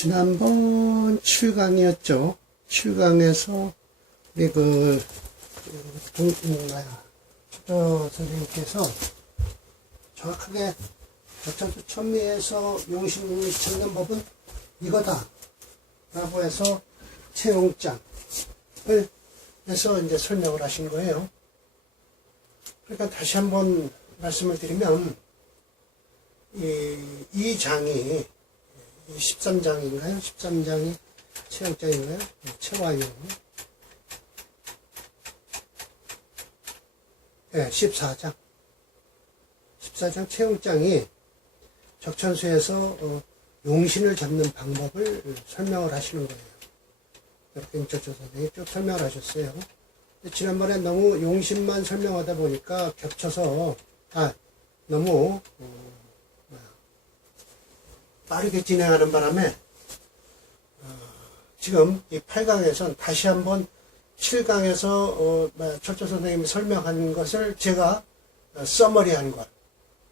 지난번 7강이었죠. 7강에서 우리 그, 그 동, 음, 뭐야, 저 선생님께서 정확하게 저천수 천미에서 용신이 찾는 법은 이거다. 라고 해서 채용장을 해서 이제 설명을 하신 거예요. 그러니까 다시 한번 말씀을 드리면, 이, 이 장이 13장인가요? 13장이 체육장인가요? 네, 체화용. 네, 14장. 14장 체육장이 적천수에서 어, 용신을 잡는 방법을 설명을 하시는 거예요. 이렇게 임철조 선생님이 쭉 설명을 하셨어요. 지난번에 너무 용신만 설명하다 보니까 겹쳐서, 아, 너무, 어, 빠르게 진행하는 바람에 어, 지금 이 8강에선 다시 한번 7강에서 어, 뭐, 철조 선생님이 설명한 것을 제가 어, 써머리한 것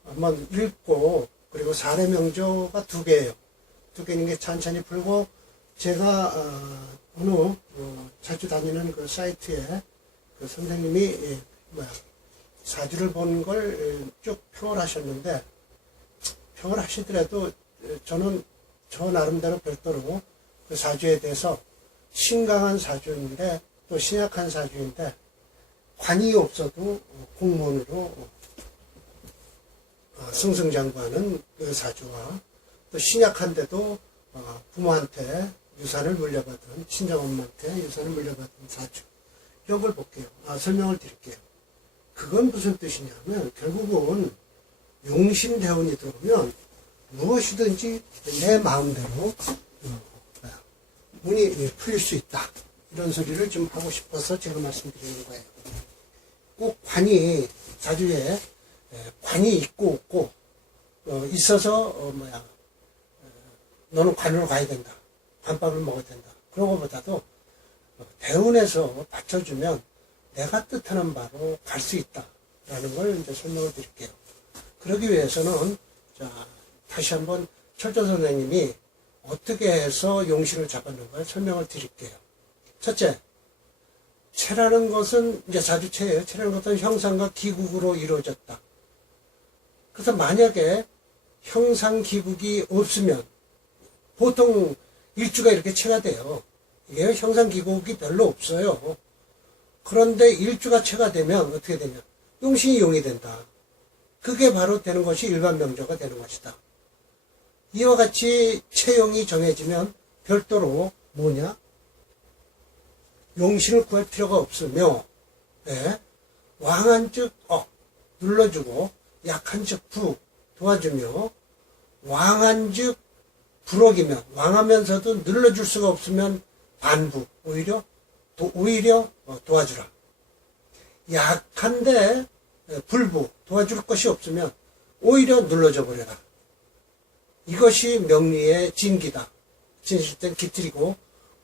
한번 읽고 그리고 사례 명조가 두 개예요. 두 개인 게 천천히 풀고 제가 어, 어느 어, 자주 다니는 그 사이트에 그 선생님이 예, 뭐야 사주를 본 걸 쭉 평을 하셨는데 평을 하시더라도 저는 저 나름대로 별도로 그 사주에 대해서 신강한 사주인데 또 신약한 사주인데 관이 없어도 공무원으로 어, 승승장구하는 그 사주와 또 신약한데도 어, 부모한테 유산을 물려받은 친정엄마한테 유산을 물려받은 사주 이런 걸 볼게요. 아, 설명을 드릴게요. 그건 무슨 뜻이냐면 결국은 용신대운이 들어오면 무엇이든지 내 마음대로 어, 문이 풀릴 수 있다. 이런 소리를 좀 하고 싶어서 제가 말씀드리는 거예요. 꼭 관이 사주에 관이 있고 없고 어, 있어서 어, 뭐야 너는 관으로 가야 된다. 관밥을 먹어야 된다. 그런 것보다도 대운에서 받쳐주면 내가 뜻하는 바로 갈 수 있다라는 걸 이제 설명을 드릴게요. 그러기 위해서는 자 다시 한번 철저 선생님이 어떻게 해서 용신을 잡았는가 설명을 드릴게요. 첫째, 체라는 것은 이제 자주체예요. 체라는 것은 형상과 기국으로 이루어졌다. 그래서 만약에 형상 기국이 없으면 보통 일주가 이렇게 체가 돼요. 이게 형상 기국이 별로 없어요. 그런데 일주가 체가 되면 어떻게 되냐? 용신이 용이 된다. 그게 바로 되는 것이 일반 명조가 되는 것이다. 이와 같이 체형이 정해지면 별도로 뭐냐? 용신을 구할 필요가 없으며 예? 왕한 즉 억, 눌러주고 약한 즉 부, 도와주며 왕한 즉 불억이면 왕하면서도 눌러줄 수가 없으면 반부, 오히려 도, 오히려 어, 도와주라. 약한데 예, 불부, 도와줄 것이 없으면 오히려 눌러줘 버려라. 이것이 명리의 진기다. 진실된 기틀이고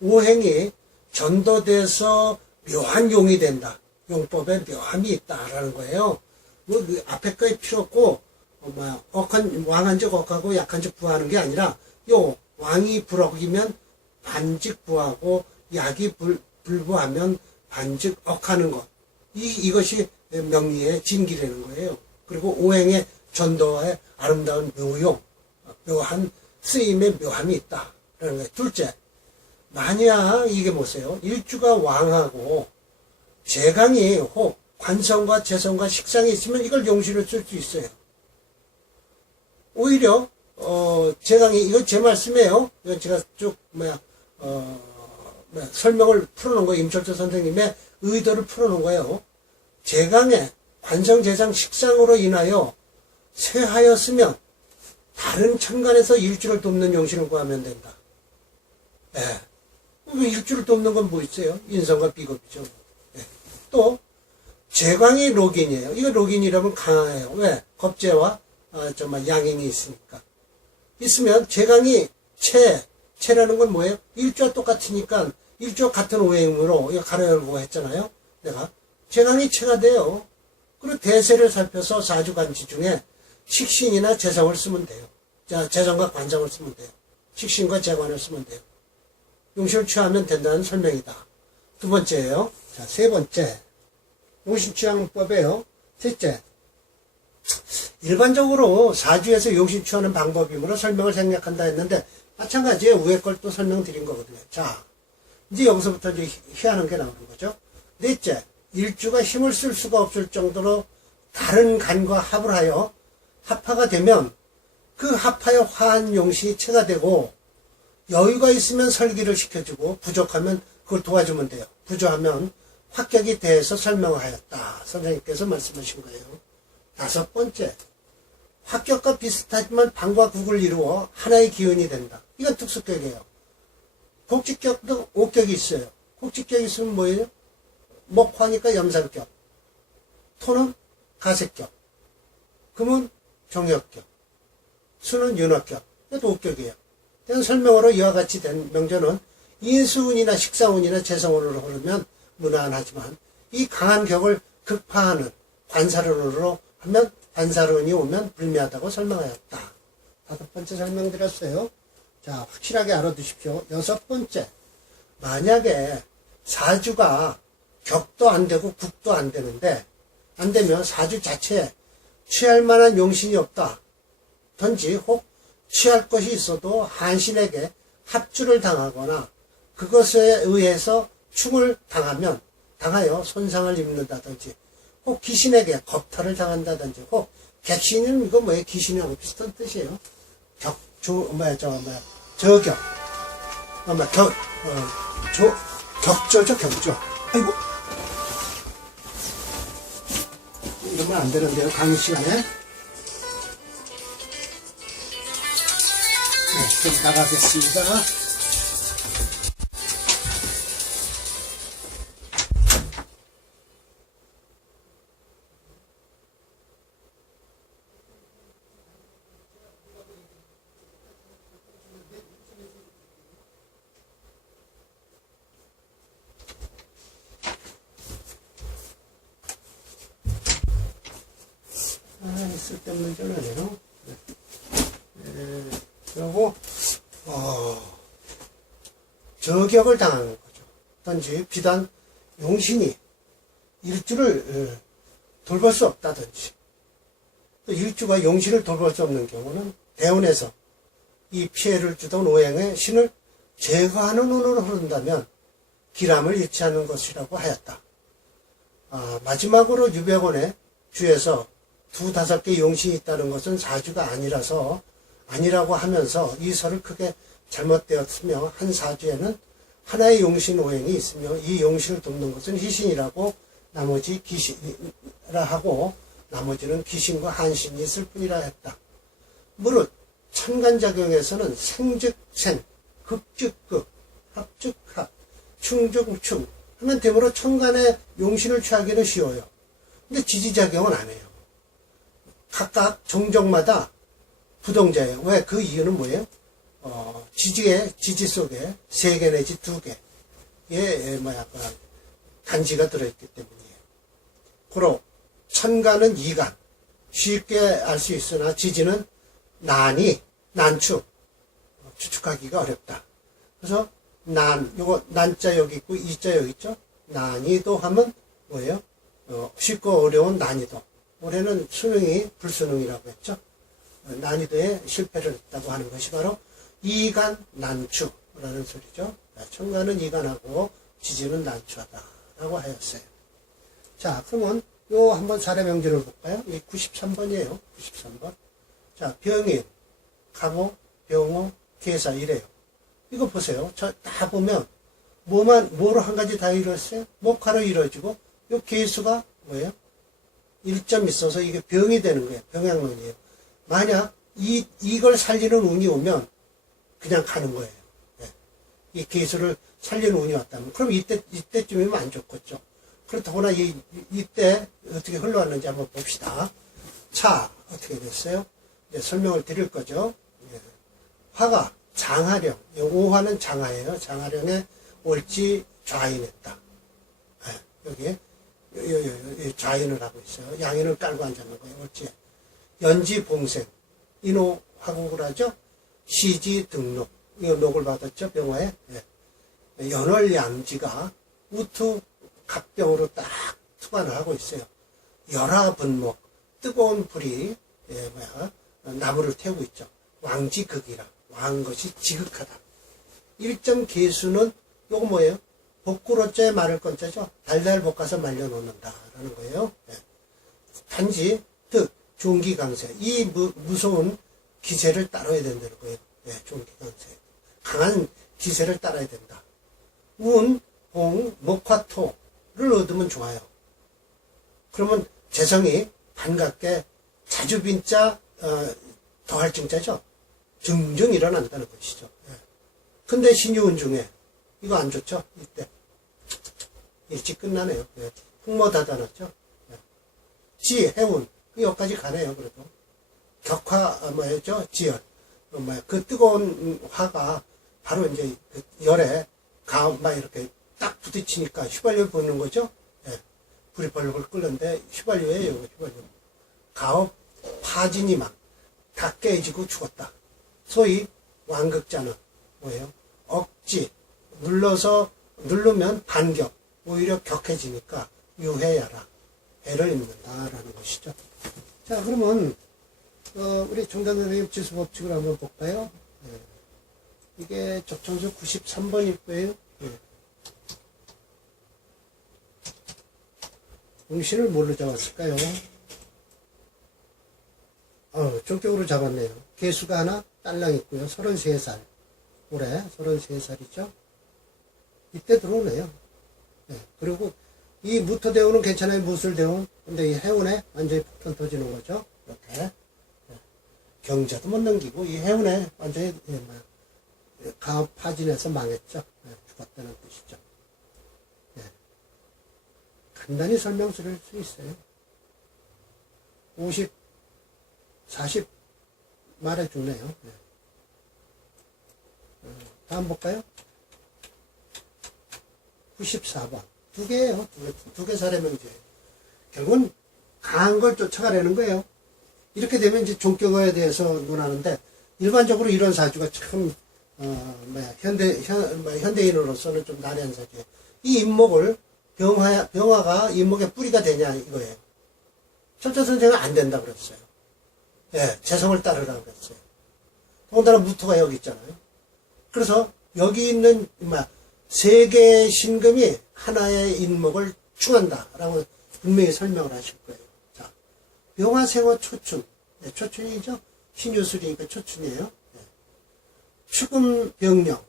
오행이 전도돼서 묘한 용이 된다. 용법에 묘함이 있다라는 거예요. 뭐 그 앞에 거에 필요 없고 어, 뭐야 억한 왕한 적 억하고 약한 적 부하는 게 아니라 요 왕이 불억이면 반직 부하고 약이 불, 불부하면 반직 억하는 것. 이 이것이 명리의 진기라는 거예요. 그리고 오행의 전도의 아름다운 묘용. 묘한 쓰임의 묘함이 있다. 라는 거예요. 둘째, 만약 이게 뭐세요? 일주가 왕하고 재강이 혹 관성과 재성과 식상이 있으면 이걸 용신을 쓸 수 있어요. 오히려 어 재강이 이건 제 말씀이에요. 이건 제가 쭉 뭐야 어 뭐야, 설명을 풀어놓은 거예요. 임철조 선생님의 의도를 풀어놓은 거예요. 재강의 관성 재상 식상으로 인하여 쇠하였으면 다른 천간에서 일주를 돕는 용신을 구하면 된다. 예. 일주를 돕는 건 뭐 있어요? 인성과 비겁이죠. 예. 또, 재광이 로긴이에요. 이거 로긴이라면 강해요. 왜? 겁재와, 어, 정말 양행이 있으니까. 있으면 재광이 체, 체라는 건 뭐예요? 일주와 똑같으니까 일주와 같은 오행으로 이거 가로 열고 했잖아요. 내가. 재광이 체가 돼요. 그리고 대세를 살펴서 사주간지 중에 식신이나 재성을 쓰면 돼요. 자, 재성과 관성을 쓰면 돼요. 식신과 재관을 쓰면 돼요. 용신을 취하면 된다는 설명이다. 두 번째예요. 자, 세 번째. 용신 취향법이에요. 셋째. 일반적으로 사주에서 용신 취하는 방법이므로 설명을 생략한다 했는데 마찬가지에 위에 걸또 설명드린 거거든요. 자, 이제 여기서부터 이제 희한한 게 나오는 거죠. 넷째, 일주가 힘을 쓸 수가 없을 정도로 다른 간과 합을 하여 합화가 되면 그 합하여 화한 용신이 체가 되고 여유가 있으면 설기를 시켜주고 부족하면 그걸 도와주면 돼요. 부족하면 합격이 돼서 설명하였다. 선생님께서 말씀하신 거예요. 다섯 번째, 합격과 비슷하지만 방과 국을 이루어 하나의 기운이 된다. 이건 특수격이에요. 곡직격도 옥격이 있어요. 곡직격이 있으면 뭐예요? 목화니까 염산격. 토는 가색격. 금은 정역격. 수는 윤화격. 이것도 옥격이에요. 이런 설명으로 이와 같이 된 명제는 인수운이나 식사운이나 재성운으로 흐르면 무난하지만 이 강한 격을 극파하는 관사론으로 하면 관사론이 오면 불미하다고 설명하였다. 다섯 번째 설명드렸어요. 자, 확실하게 알아두십시오. 여섯 번째. 만약에 사주가 격도 안 되고 국도 안 되는데, 안 되면 사주 자체에 취할 만한 용신이 없다. 던지 혹 취할 것이 있어도 한신에게 합주를 당하거나 그것에 의해서 충을 당하면 당하여 손상을 입는다든지 혹 귀신에게 겁탈을 당한다든지 혹 객신은 이거 뭐예요? 귀신하고 비슷한 뜻이에요. 격, 조, 뭐야, 저, 뭐야, 저격. 어, 뭐, 격, 어, 조, 격조죠, 격조. 아이고. 이러면 안 되는데요, 강의 시간에. 네, 좀 나가겠습니다. 아, 쓸데없는 전화네요. 네. 네, 그리고, 어, 저격을 당하는 거죠. 단지 비단 용신이 일주를 어, 돌볼 수 없다든지, 또 일주가 용신을 돌볼 수 없는 경우는 대운에서 이 피해를 주던 오행의 신을 제거하는 운으로 흐른다면 기람을 않는 것이라고 하였다. 아, 마지막으로 유백원의 주에서 두 다섯 개 용신이 있다는 것은 사주가 아니라서 아니라고 하면서 이 설을 크게 잘못되었으며 한 사주에는 하나의 용신 오행이 있으며 이 용신을 돕는 것은 희신이라고 나머지 귀신이라 하고 나머지는 귀신과 한신이 있을 뿐이라 했다. 무릇 천간작용에서는 생즉생, 극즉극, 합즉합, 충즉충 하면 되므로 천간의 용신을 취하기는 쉬워요. 근데 지지작용은 안 해요. 각각 종족마다 부동자예요. 왜? 그 이유는 뭐예요? 어, 지지의, 지지 속에 세 개 내지 두 개의, 예, 뭐야, 그 간지가 들어있기 때문이에요. 고로, 천간은 이간. 쉽게 알 수 있으나 지지는 난이. 어, 추측하기가 어렵다. 그래서 난, 요거 난자 여기 있고 이자 여기 있죠? 난이도 하면 뭐예요? 어, 쉽고 어려운 난이도. 올해는 수능이 불수능이라고 했죠. 어, 난이도에 실패를 했다고 하는 것이 바로 이간 난추라는 소리죠. 청간은 이간하고 지지는 난추하다라고 하였어요. 자, 그러면 요 한번 사례 명제를 볼까요? 이 93번이에요. 93번. 자, 병인, 갑오, 병호, 계사 이래요. 이거 보세요. 저 다 보면 뭐만 뭐로 한 가지 다 이루었어요? 목화로 이루어지고 요 계수가 뭐예요? 1점 있어서 이게 병이 되는 거예요. 병양론이에요. 만약 이 이걸 살리는 운이 오면 그냥 가는 거예요. 네. 이 계수를 살리는 운이 왔다면 그럼 이때 이때쯤이면 안 좋겠죠. 그렇다거나 이 이때 어떻게 흘러왔는지 한번 봅시다. 차 어떻게 됐어요? 네, 설명을 드릴 거죠. 네. 화가 장하령, 오화는 장하예요. 장하령에 올지 좌인했다. 네, 여기에 좌인을 하고 있어요. 양인을 깔고 앉았는 거예요. 올지 연지 봉생, 인호 화국을 하죠. 시지 등록, 이거 녹을 받았죠, 병화에. 예. 연월 양지가 우투 갑병으로 딱 투관을 하고 있어요. 열화 분목, 뜨거운 불이, 예, 뭐야, 나무를 태우고 있죠. 왕지극이라. 왕 것이 지극하다. 일점 개수는 요거 뭐예요? 복구로째 마를 건자죠. 달달 볶아서 말려놓는다라는 거예요. 예. 단지 득 종기 강세 이 무, 무서운 기세를 따라야 된다는 거예요. 예, 종기강세 강한 기세를 따라야 된다. 운, 봉, 목화 토를 얻으면 좋아요. 그러면 재성이 반갑게 자주빈자 어, 더할 증자죠. 증증 일어난다는 것이죠. 예. 근데 신유운 중에 이거 안 좋죠? 이때 일찍 끝나네요. 예. 흑모다다났죠. 예. 지 해운 여기까지 가네요. 그래도 격화 어, 뭐였죠? 지열 어, 뭐야 그 뜨거운 화가 바로 이제 그 열에 가막 이렇게 딱 부딪히니까 휘발유 부는 거죠. 예. 불이 벌벌 끓는데 휘발유예요. 휘발유. 가업 파진이 막 다 깨지고 죽었다. 소위 완극자는 뭐예요? 억지 눌러서 누르면 반격 오히려 격해지니까 유해야라 애를 입는다라는 것이죠. 자 그러면 어, 우리 정단 선생님 지수 법칙을 한번 볼까요? 예. 이게 적청수 93번일 거예요. 예. 응신을 뭘로 잡았을까요? 어, 전격으로 잡았네요. 개수가 하나 딸랑 있고요. 33살. 올해 33살이죠. 이때 들어오네요. 네, 그리고 이 무토대운은 괜찮아요. 무술대운. 근데 이 해운에 완전히 폭탄 터지는 거죠. 이렇게. 네. 경제도 못 넘기고 이 해운에 완전히 예, 뭐, 가업 파진해서 망했죠. 네, 죽었다는 뜻이죠. 네. 간단히 설명드릴 수 있어요. 50, 40 말해 주네요. 네. 어, 다음 볼까요? 94번. 두 개예요. 두 개, 두개 사례 명제. 결국은 강한 걸 쫓아가려는 거예요. 이렇게 되면 이제 종격어에 대해서 논하는데 일반적으로 이런 사주가 참 어, 뭐야, 현대 현, 뭐, 현대인으로서는 좀 난해한 사주예요. 이 인목을 병화 병화가 인목의 뿌리가 되냐 이거예요. 철저 선생은 안 된다 그랬어요. 예, 재성을 따르라 그랬어요. 더군다나 무토가 여기 있잖아요. 그래서 여기 있는 뭐야, 세 개의 신금이 하나의 인목을 충한다라고 분명히 설명을 하실 거예요. 자, 병화생화 초춘, 네, 초춘이죠. 신유술이니까 초춘이에요. 네. 병력,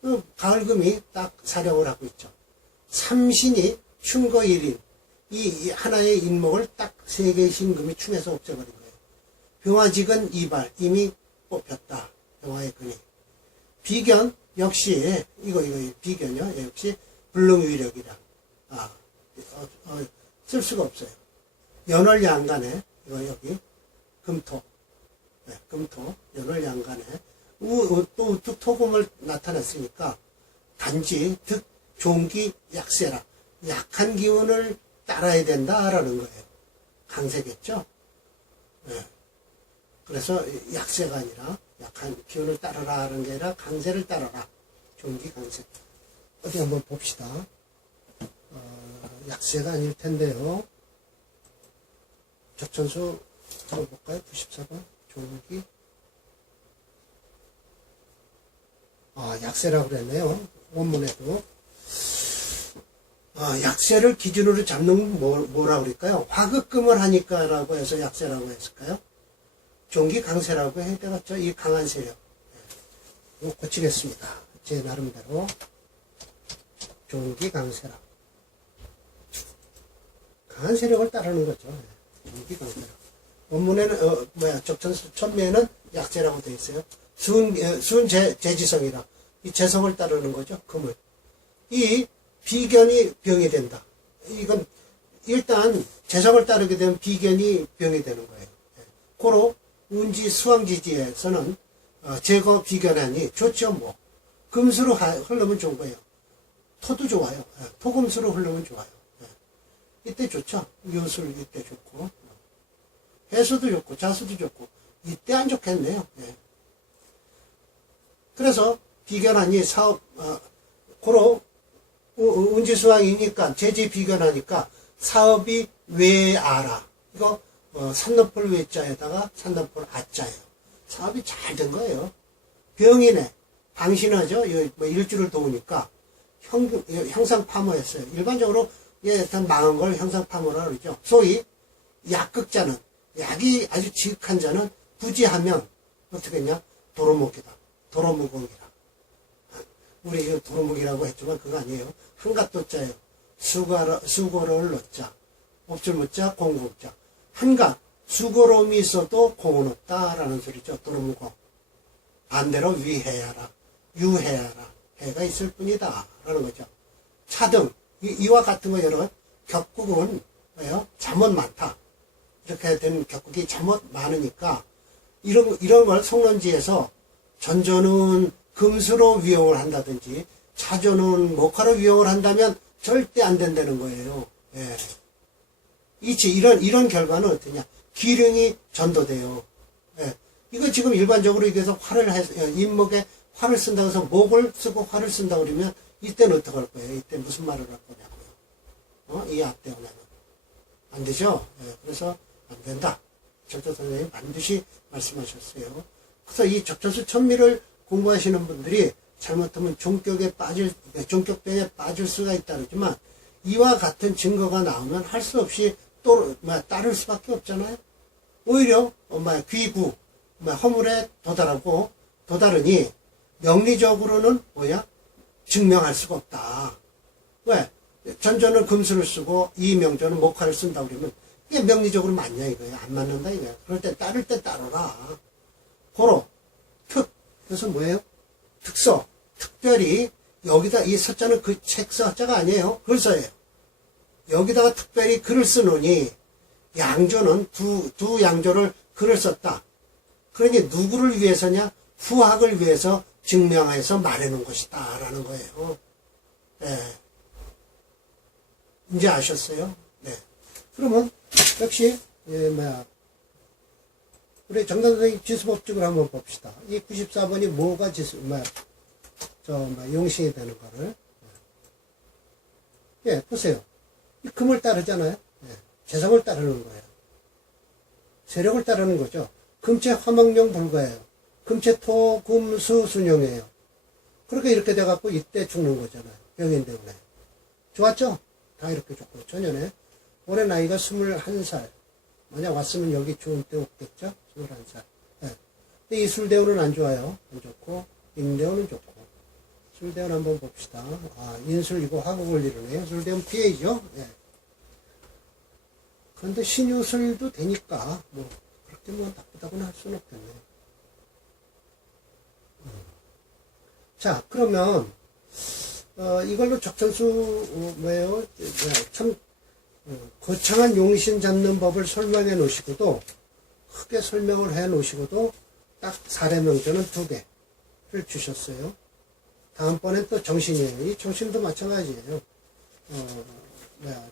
그 가을금이 딱 사령을 하고 있죠. 삼신이 춘거 일인, 이, 이 하나의 인목을 딱 세 개의 신금이 충해서 없애버린 거예요. 병화직은 이발, 이미 뽑혔다. 병화의 근이. 비견, 역시, 이거, 이거, 비견이요. 예, 역시, 불능위력이라. 아, 어, 어, 쓸 수가 없어요. 연월 양간에, 이거 여기, 금토. 네, 금토, 연월 양간에, 우, 우, 또 우뚝 토금을 나타냈으니까, 단지 득, 종기, 약세라. 약한 기운을 따라야 된다라는 거예요. 강세겠죠? 네. 그래서 약세가 아니라 약한 기운을 따르라 하는 게 아니라 강세를 따르라. 종기 강세. 어디 한번 봅시다. 어, 약세가 아닐 텐데요. 적천수 한번 볼까요? 94번. 종기. 아, 약세라고 그랬네요. 원문에도. 아, 약세를 기준으로 잡는 건 뭐, 뭐라고 그럴까요? 화급금을 하니까라고 해서 약세라고 했을까요? 종기 강세라고 되겠죠? 이 강한 세력. 네. 이거 고치겠습니다. 제 나름대로. 종기 강세라. 강한 세력을 따르는 거죠. 원문에는, 어, 뭐야, 적천수 천매에는 약세라고 되어 있어요. 수은, 어, 수은 재, 재지성이라. 이 재성을 따르는 거죠. 금을. 이 비견이 병이 된다. 이건 일단 재성을 따르게 되면 비견이 병이 되는 거예요. 예. 고로 운지 수왕지지에서는 어, 제거 비견하니 좋죠 뭐. 금수로 하- 흐르면 좋은 거예요. 토도 좋아요. 예. 토금수로 흐르면 좋아요. 예. 이때 좋죠. 요술 이때 좋고 해수도 좋고 자수도 좋고 이때 안 좋겠네요. 예. 그래서 비견하니 사업, 어, 고로 운지수항이니까 재지 비견하니까 사업이 외아라. 이거 어, 산너풀 외자에다가 산너풀 아자예요. 사업이 잘 된 거예요. 병인에 방신하죠. 뭐 일주를 도우니까 형, 형상 파모했어요. 일반적으로 예, 일단 망한 걸 형상 파모라 그러죠. 소위 약극자는 약이 아주 지극한 자는 부지하면 어떻게 했냐? 도로묵이다. 도로묵공이라. 우리 이거 도로묵이라고 했지만 그거 아니에요. 한갓도자예요. 수고로, 수고로를 넣자. 없줄 묻자, 공급자. 한갓, 수고로움이 있어도 공은 없다라는 소리죠. 도로묵공. 반대로 위해야라. 유해야라. 해가 있을 뿐이다. 라는 거죠. 차등, 이, 와 같은 거 여러 격국은 뭐예요? 잠은 많다. 이렇게 된 격국이 잠옷 많으니까 이런 이런 걸 성론지에서 전조는 금수로 위용을 한다든지 차조는 목화로 위용을 한다면 절대 안 된다는 거예요. 예. 이치 이런 이런 결과는 어떠냐? 기령이 전도돼요. 예. 이거 지금 일반적으로 이게서 화를 해 인목에 화를 쓴다고 해서 목을 쓰고 화를 쓴다고 그러면 이때는 어떡 할 거예요? 이때 무슨 말을 할 거냐고요. 어? 이앞 때문에는. 안 되죠? 예. 그래서 안 된다. 적조 선생님이 반드시 말씀하셨어요. 그래서 이 적절수 천미를 공부하시는 분들이 잘못하면 종격에 빠질, 종격병에 빠질 수가 있다 그러지만 이와 같은 증거가 나오면 할 수 없이 또, 뭐, 따를 수밖에 없잖아요. 오히려, 어, 뭐, 귀구, 뭐, 허물에 도달하고 도달하니 명리적으로는 뭐야? 증명할 수가 없다. 왜? 전조는 금수를 쓰고 이 명조는 목화를 쓴다 그러면 이게 명리적으로 맞냐 이거야. 안 맞는다 이거야. 그럴 때 따를 때 따르라. 고로 특 그래서 뭐예요? 특서 특별히 여기다 이 서자는 그 책 서자가 아니에요. 글서예요. 여기다가 특별히 글을 쓰노니 양조는 두, 두 양조를 글을 썼다. 그러니 누구를 위해서냐? 후학을 위해서 증명해서 말해놓은 것이다. 라는 거예요. 예. 이제 아셨어요? 네. 그러면 역시 예, 뭐야 우리 정단 선생님 지수법칙을 한번 봅시다. 이 94번이 뭐가 지수 뭐야 저 뭐야, 용신이 되는 거를 예 보세요. 이 금을 따르잖아요. 예, 재성을 따르는 거예요. 세력을 따르는 거죠. 금체 화목용 불가예요. 금체 토, 금, 수, 순용이에요. 그렇게 이렇게 돼갖고 이때 죽는 거잖아요. 병인 때문에. 좋았죠? 다 이렇게 좋고. 전년에 올해 나이가 21살. 만약 왔으면 여기 좋은 때 없겠죠? 21살. 네. 근데 이 술대우는 안 좋아요. 안 좋고, 인대우는 좋고. 술대우는 한번 봅시다. 아, 인술 이거 화국을 이루네요. 술대우는 피해죠? 네. 그런데 신유술도 되니까, 뭐, 그렇게 뭐 나쁘다고는 할 수는 없겠네. 음. 자, 그러면, 어, 이걸로 적천수, 어, 뭐예요? 참, 어, 거창한 용신 잡는 법을 설명해 놓으시고도 크게 설명을 해 놓으시고도 딱 사례명조는 두 개를 주셨어요. 다음번엔 또 정신이에요. 이 정신도 마찬가지예요. 어, 뭐야,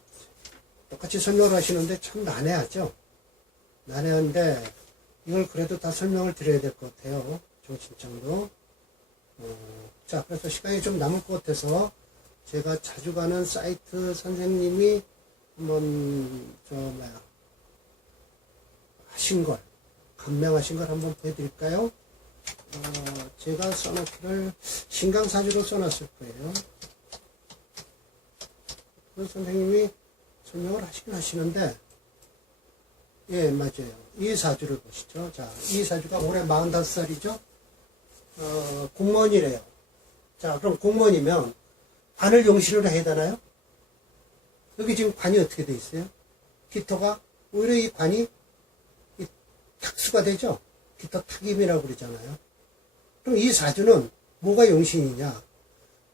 똑같이 설명을 하시는데 참 난해하죠? 난해한데 이걸 그래도 다 설명을 드려야 될 것 같아요. 정신장도. 어, 자, 그래서 시간이 좀 남을 것 같아서 제가 자주 가는 사이트 선생님이 한번 저 뭐야 하신 걸 감명하신 걸 한번 보여드릴까요? 어, 제가 써놓기를 신강사주로 써놨을 거예요. 그 선생님이 설명을 하시긴 하시는데 예 맞아요. 이 사주를 보시죠. 자, 이 사주가 올해 45살이죠. 어, 공무원이래요. 자, 그럼 공무원이면 관을 용신으로 해야 되나요? 여기 지금 관이 어떻게 돼 있어요? 기토가 오히려 이 관이 이 탁수가 되죠. 기토 탁임이라고 그러잖아요. 그럼 이 사주는 뭐가 용신이냐?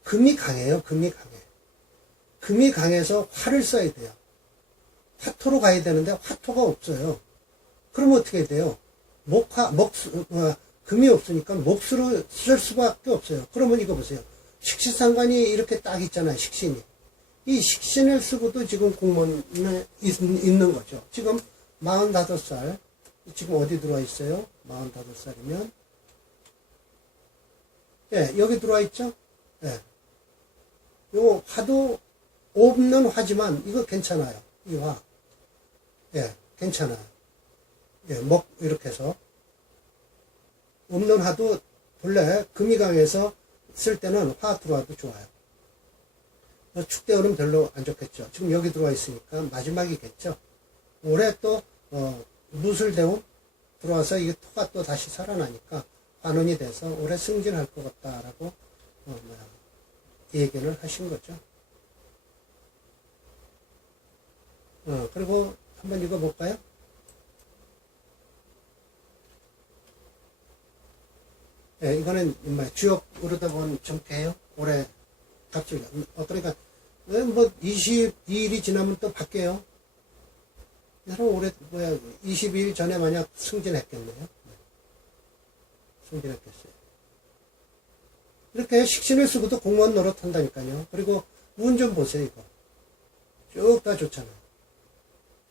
금이 강해요. 금이 강해. 금이 강해서 화를 써야 돼요. 화토로 가야 되는데 화토가 없어요. 그러면 어떻게 돼요? 목화, 목수, 어, 금이 없으니까 목수로 쓸 수밖에 없어요. 그러면 이거 보세요. 식신상관이 이렇게 딱 있잖아요. 식신이. 이 식신을 쓰고도 지금 공무원에 있, 있는 거죠. 지금 45살, 지금 어디 들어와 있어요? 45살이면 예, 여기 들어와 있죠? 예. 요 화도 없는 화지만 이거 괜찮아요. 이 화. 예, 괜찮아요. 예, 먹, 이렇게 해서. 없는 화도 본래 금이 강해서 쓸 때는 화 들어와도 좋아요. 어, 축대어는 별로 안 좋겠죠. 지금 여기 들어와 있으니까 마지막이겠죠. 올해 또, 어, 무술대움 들어와서 이게 토가 또 다시 살아나니까 환원이 돼서 올해 승진할 것 같다라고, 어, 뭐야, 예견을 하신 거죠. 어, 그리고 한번 읽어볼까요? 예, 이거는 뭐 주역으로다 본 정태예요. 올해 갑자기 어 그러니까 어, 뭐 22일이 지나면 또 바뀌어요. 이 사람 올해 뭐야 22일 전에 만약 승진했겠네요. 네. 승진했겠어요. 이렇게 식신을 쓰고도 공무원 노릇한다니까요. 그리고 운 좀 보세요 이거. 쭉 다 좋잖아요.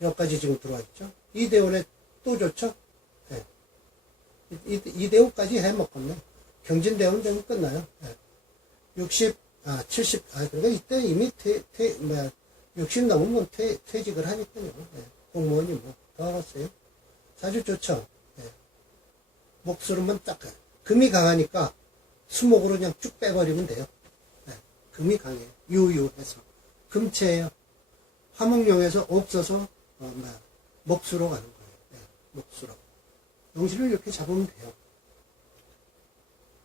여기까지 지금 들어와 있죠. 이대원에 또 좋죠. 이대호까지 해먹겠네. 경진대원 되면 끝나요. 예. 60, 아, 70, 아, 그러니까 이때 이미 퇴, 퇴, 뭐야, 60 넘으면 퇴, 퇴직을 하니까요. 예. 공무원이 뭐, 더 하겠어요. 사주 좋죠. 예. 목수름은 딱, 금이 강하니까 수목으로 그냥 쭉 빼버리면 돼요. 예. 금이 강해요. 유유해서. 금체예요. 화목용에서 없어서, 어, 뭐야, 목수로 가는 거예요. 예. 목수로. 용신을 이렇게 잡으면 돼요.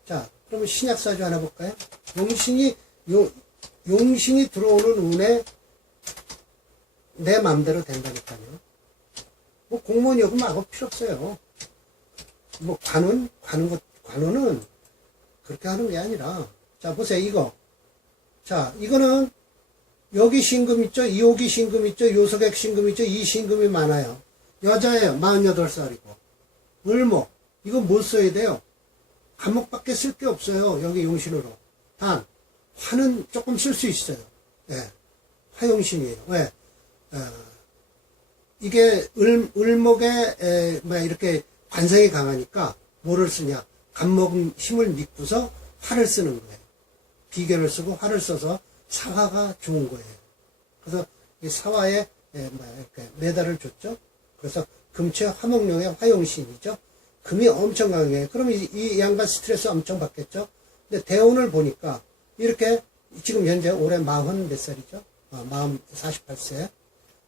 자, 그러면 신약사주 하나 볼까요? 용신이, 용, 용신이 들어오는 운에 내 맘대로 된다니까요. 뭐 공무원 여금 막을 필요 없어요. 뭐 관원, 관원, 것- 관원은 그렇게 하는 게 아니라. 자, 보세요, 이거. 자, 이거는 여기 신금 있죠? 이호기 신금 있죠? 요석액 신금 있죠? 이 신금이 많아요. 여자예요. 48살이고. 을목. 이거 못 써야 돼요. 감목밖에 쓸 게 없어요. 여기 용신으로. 단, 화는 조금 쓸 수 있어요. 예. 화용신이에요. 왜? 어, 이게 을, 을목에, 에, 뭐 이렇게 관성이 강하니까 뭐를 쓰냐. 감목 힘을 믿고서 화를 쓰는 거예요. 비결을 쓰고 화를 써서 사화가 좋은 거예요. 그래서 이 사화에 에, 뭐 이렇게 메달을 줬죠. 그래서 금체 화목령의 화용신이죠. 금이 엄청 강해요. 그럼 이, 이 양반 스트레스 엄청 받겠죠. 근데 대운을 보니까 이렇게 지금 현재 올해 마흔 몇 살이죠? 어, 마흔 48세.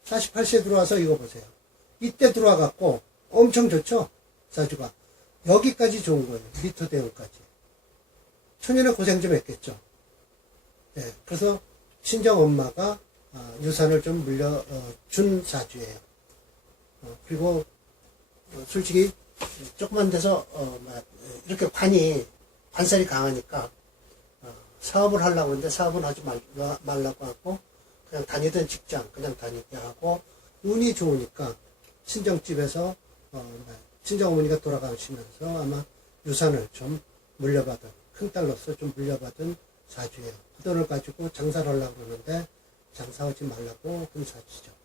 48세 들어와서 이거 보세요. 이때 들어와 갖고 엄청 좋죠? 사주가. 여기까지 좋은 거예요. 미터 대운까지. 초년에 고생 좀 했겠죠. 예, 그래서 친정 엄마가 어, 유산을 좀 물려 어, 준 사주예요. 어, 그리고 어, 솔직히 조금만 돼서 어, 뭐, 이렇게 관이 관살이 강하니까 어, 사업을 하려고 하는데 사업은 하지 말, 말라고 하고 그냥 다니던 직장 그냥 다니게 하고 운이 좋으니까 친정집에서 어, 뭐, 친정어머니가 돌아가시면서 아마 유산을 좀 물려받은 큰 딸로서 좀 물려받은 사주예요. 그 돈을 가지고 장사를 하려고 그러는데 장사하지 말라고 한 사주죠.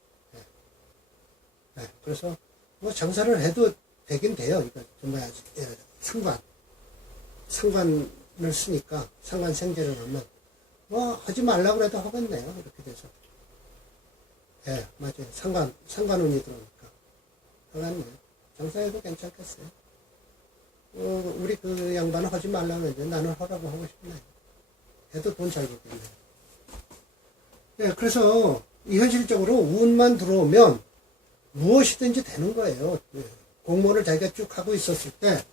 예. 네, 그래서 뭐 장사를 해도 되긴 돼요. 이거 정말 예, 상관 상관을 쓰니까 상관 생제를 하면 뭐 하지 말라고 해도 하겠네요. 이렇게 돼서 예 맞아요. 상관 상관운이 들어오니까 하겠네요. 장사해도 괜찮겠어요. 어, 우리 그 양반은 하지 말라고 했는데 나는 하라고 하고 싶네. 해도 돈 잘 벌겠네. 예, 그래서 이 현실적으로 운만 들어오면 무엇이든지 되는 거예요. 예, 공무원을 자기가 쭉 하고 있었을 때,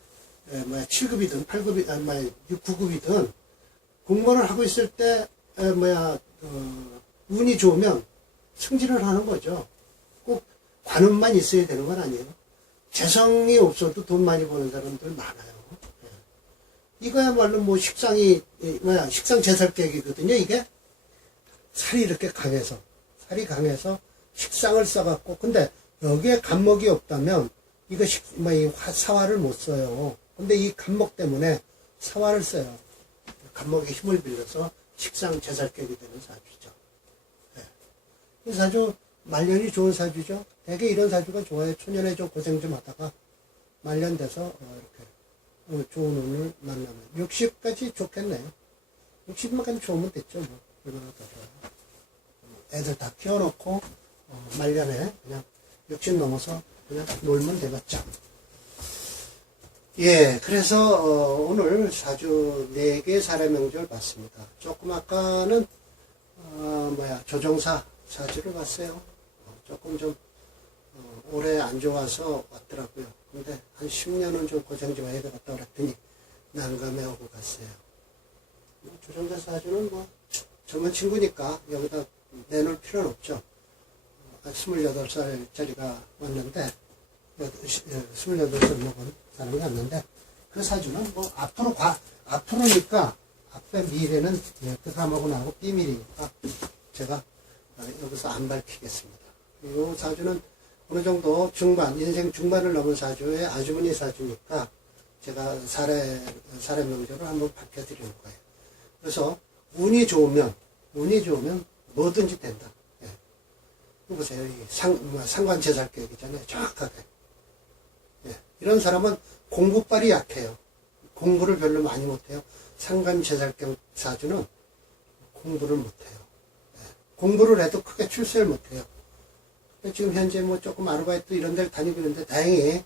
예, 뭐 7급이든 8급이든, 아니, 뭐 6, 9급이든, 공무원을 하고 있을 때, 에, 뭐야, 어, 운이 좋으면 승진을 하는 거죠. 꼭 관음만 있어야 되는 건 아니에요. 재성이 없어도 돈 많이 버는 사람들 많아요. 예. 이거야말로 뭐 식상이, 이, 뭐야, 식상 제살객이거든요, 이게. 살이 이렇게 강해서, 살이 강해서 식상을 써갖고, 근데 여기에 간목이 없다면, 이거 식, 뭐, 이 화- 사화를 못 써요. 근데 이 간목 때문에 사화를 써요. 간목의 힘을 빌려서 식상 제살격이 되는 사주죠. 예. 이 사주, 말년이 좋은 사주죠. 되게 이런 사주가 좋아요. 초년에 좀 고생 좀 하다가, 말년 돼서, 어, 이렇게, 어, 좋은 운을 만나면 60까지 좋겠네요. 60만까지 좋으면 됐죠. 뭐. 얼마나 더 좋아요. 애들 다 키워놓고 어, 말년에 그냥 60 넘어서 그냥 놀면 되겠죠. 예, 그래서 어, 오늘 사주 4개 사례 명절 봤습니다. 조금 아까는 어, 뭐야 조종사 사주를 봤어요. 어, 조금 좀 어, 올해 안 좋아서 왔더라고요. 근데 한 10년은 좀 고생 좀 해야 되겠다 그랬더니 난감해 오고 갔어요. 뭐 조종사 사주는 뭐 젊은 친구니까 여기다 내놓을 필요는 없죠. 어, 28살짜리가 왔는데, 28살 먹은 사람이 왔는데, 그 사주는 뭐 앞으로 과, 앞으로니까, 앞에 미래는 예, 그 사람하고 나하고 비밀이니까, 제가 어, 여기서 안 밝히겠습니다. 이 사주는 어느 정도 중반, 인생 중반을 넘은 사주의 아주머니 사주니까, 제가 사례, 사례 명절을 한번 밝혀드리는 거예요. 그래서 운이 좋으면 운이 좋으면 뭐든지 된다. 예. 보세요. 이 상, 뭐 상관제살 계획이잖아요. 정확하게. 예. 이런 사람은 공부빨이 약해요. 공부를 별로 많이 못해요. 상관제살경 사주는 공부를 못해요. 예. 공부를 해도 크게 출세를 못해요. 지금 현재 뭐 조금 아르바이트 이런 데를 다니고 있는데 다행히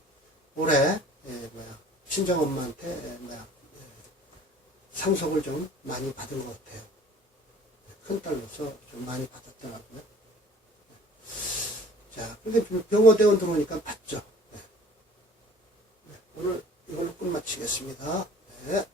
올해 예, 뭐야 친정 엄마한테 예, 뭐야 예, 상속을 좀 많이 받은 것 같아요. 큰 딸로서 좀 많이 받았더라고요. 자, 근데 병호대원 들어오니까 받죠. 네. 네, 오늘 이걸로 끝마치겠습니다. 네.